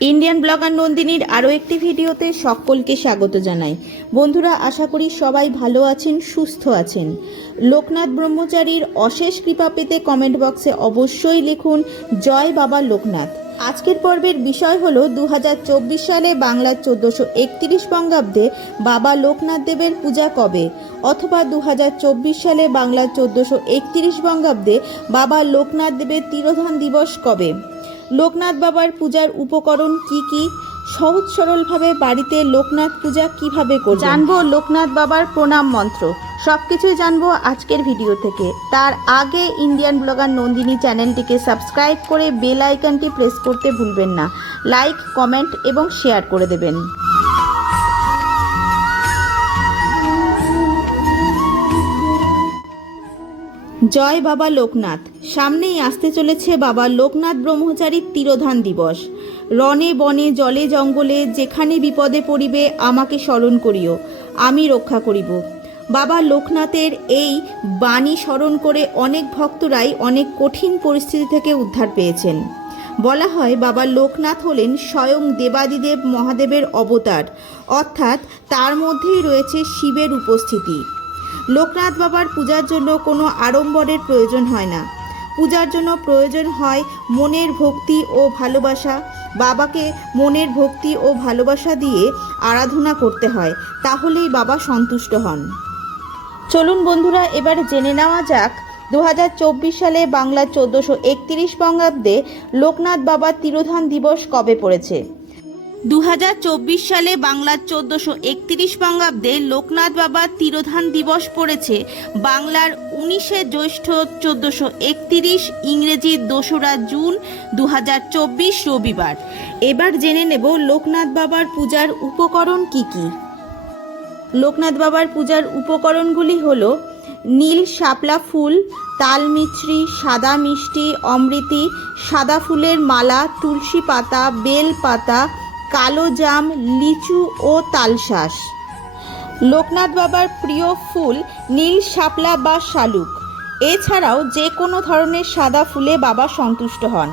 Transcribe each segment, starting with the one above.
Indian blogger নন্দিনীর আরও একটি ভিডিওতে সকলকে স্বাগত জানাই। বন্ধুরা, আশা করি সবাই ভালো আছেন, সুস্থ আছেন। লোকনাথ ব্রহ্মচারীর অশেষ কৃপা পেতে কমেন্ট বক্সে অবশ্যই লিখুন জয় বাবা লোকনাথ। আজকের পর্বের বিষয় হলো 2024 সালে বাংলার 1431 বঙ্গাব্দে বাবা লোকনাথ দেবের পূজা কবে, অথবা 2024 সালে বাংলার 1431 বঙ্গাব্দে বাবা লোকনাথ দেবের তিরোধান দিবস কবে, লোকনাথ বাবার পূজার উপকরণ কি কি, সহজ সরলভাবে বাড়িতে লোকনাথ পূজা কিভাবে করবেন, জানবো লোকনাথ বাবার প্রণাম মন্ত্র, সবকিছুই জানবো আজকের ভিডিও থেকে। তার আগে ইন্ডিয়ান ব্লগার নন্দিনী চ্যানেলটিকে সাবস্ক্রাইব করে বেল আইকনটি প্রেস করতে ভুলবেন না। লাইক, কমেন্ট এবং শেয়ার করে দেবেন। জয় বাবা লোকনাথ। সামনেই আসতে চলেছে বাবা লোকনাথ ব্রহ্মচারীর তিরোধান দিবস। রণে বনে জলে জঙ্গলে যেখানে বিপদে পড়িবে আমাকে স্মরণ করিও, আমি রক্ষা করিব। বাবা লোকনাথের এই বাণী স্মরণ করে অনেক ভক্তরাই অনেক কঠিন পরিস্থিতি থেকে উদ্ধার পেয়েছেন। বলা হয় বাবা লোকনাথ হলেন স্বয়ং দেবাদিদেব মহাদেবের অবতার, অর্থাৎ তার মধ্যেই রয়েছে শিবের উপস্থিতি। লোকনাথ বাবার পূজার জন্য কোনো আড়ম্বরের প্রয়োজন হয় না। পূজার জন্য প্রয়োজন হয় মনের ভক্তি ও ভালোবাসা। বাবাকে মনের ভক্তি ও ভালোবাসা দিয়ে আরাধনা করতে হয়, তাহলেই বাবা সন্তুষ্ট হন। চলুন বন্ধুরা, এবার জেনে নেওয়া যাক 2024 সালে বাংলার 1431 বঙ্গাব্দে লোকনাথ বাবার তিরোধান দিবস কবে পড়েছে। 2024 সালে বাংলার 1431 বঙ্গাব্দে লোকনাথ বাবার তিরোধান দিবস পড়েছে বাংলার 19শে জ্যৈষ্ঠ 1431, ইংরেজি 2রা জুন 2024 রবিবার। এবার জেনে নেব লোকনাথ বাবার পূজার উপকরণ কি কি। লোকনাথ বাবার পূজার উপকরণগুলি হলো নীল শাপলা ফুল, তাল মিছরি, সাদা মিষ্টি, অমৃতি, সাদা ফুলের মালা, তুলসী পাতা, বেল পাতা, কালো জাম, লিচু ও তালশাঁস। লোকনাথ বাবার প্রিয় ফুল নীল শাপলা বা শালুক। এছাড়াও যে কোনো ধরনের সাদা ফুলে বাবা সন্তুষ্ট হন।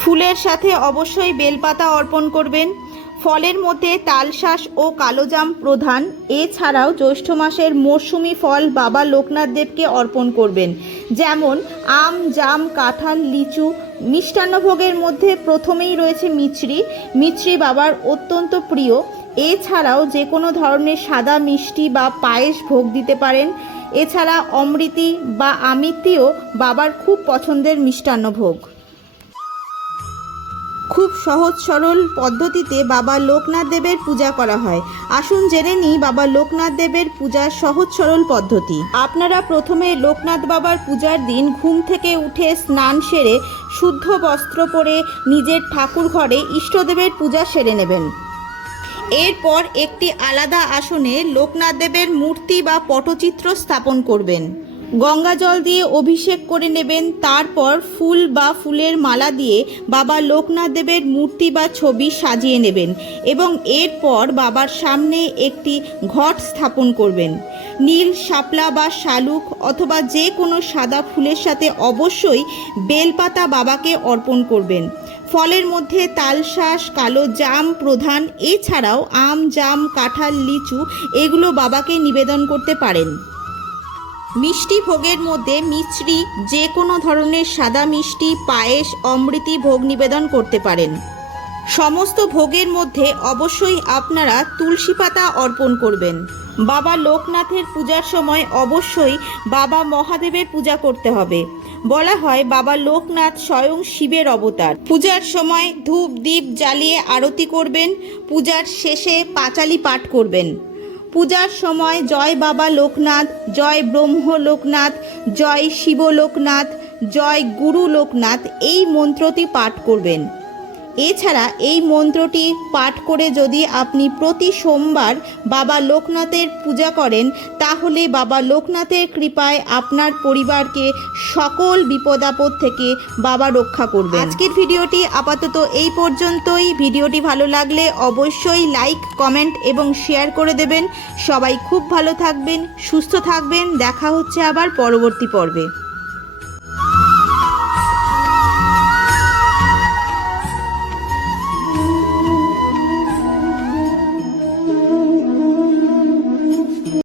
ফুলের সাথে অবশ্যই বেলপাতা অর্পণ করবেন। ফলের মধ্যে তালশাঁস ও কালোজাম প্রধান। এছাড়াও জ্যৈষ্ঠ মাসের মরশুমি ফল বাবা লোকনাথ দেবকে অর্পণ করবেন, যেমন আম, জাম, কাঁঠাল, লিচু। মিষ্টান্নভোগের মধ্যে প্রথমেই রয়েছে মিছরি। মিছরি বাবার অত্যন্ত প্রিয়। এছাড়াও যে কোনো ধরনের সাদা মিষ্টি বা পায়েস ভোগ দিতে পারেন। এছাড়া অমৃতি বা আমিত্তিও বাবার খুব পছন্দের মিষ্টান্নভোগ। খুব সহজ সরল পদ্ধতিতে বাবা লোকনাথ দেবের পূজা করা হয়। আসুন জেনে নিই বাবা লোকনাথ দেবের পূজার সহজ সরল পদ্ধতি। আপনারা প্রথমে লোকনাথ বাবার পূজার দিন ঘুম থেকে উঠে স্নান সেরে শুদ্ধ বস্ত্র পরে নিজের ঠাকুর ঘরে ইষ্টদেবের পূজা সেরে নেবেন। এরপর একটি আলাদা আসনে লোকনাথ দেবের মূর্তি বা পটচিত্র স্থাপন করবেন। গঙ্গা জল দিয়ে অভিষেক করে নেবেন। তারপর ফুল বা ফুলের মালা দিয়ে বাবা লোকনাথ দেবের মূর্তি বা ছবি সাজিয়ে নেবেন এবং এরপর বাবার সামনে একটি ঘট স্থাপন করবেন। নীল শাপলা বা শালুক অথবা যে কোনো সাদা ফুলের সাথে অবশ্যই বেলপাতা বাবাকে অর্পণ করবেন। ফলের মধ্যে তালশাঁস, কালো জাম প্রধান। এছাড়াও আম, জাম, কাঁঠাল, লিচু এগুলো বাবাকে নিবেদন করতে পারেন। মিষ্টি ভোগের মধ্যে মিছরি, যে কোনো ধরনের সাদা মিষ্টি, পায়েস, অমৃতি ভোগ নিবেদন করতে পারেন। সমস্ত ভোগের মধ্যে অবশ্যই আপনারা তুলসী পাতা অর্পণ করবেন। বাবা লোকনাথের পূজার সময় অবশ্যই বাবা মহাদেবের পূজা করতে হবে। বলা হয় বাবা লোকনাথ স্বয়ং শিবের অবতার। পূজার সময় ধূপ দীপ জ্বালিয়ে আরতি করবেন। পূজার শেষে পাঁচালি পাঠ করবেন। পূজার সময় জয় বাবা লোকনাথ, জয় ব্রহ্ম লোকনাথ, জয় শিব লোকনাথ, জয় গুরু লোকনাথ এই মন্ত্রটি পাঠ করবেন। এছাড়া এই মন্ত্রটি পাঠ করে যদি আপনি প্রতি সোমবার বাবা লোকনাথের পূজা করেন, তাহলে বাবা লোকনাথের কৃপায় আপনার পরিবারকে সকল বিপদ আপদ থেকে বাবা রক্ষা করবেন। আজকের ভিডিওটি আপাতত এই পর্যন্তই। ভিডিওটি ভালো লাগলে অবশ্যই লাইক, কমেন্ট এবং শেয়ার করে দেবেন। সবাই খুব ভালো থাকবেন, সুস্থ থাকবেন। দেখা হচ্ছে আবার পরবর্তী পর্বে।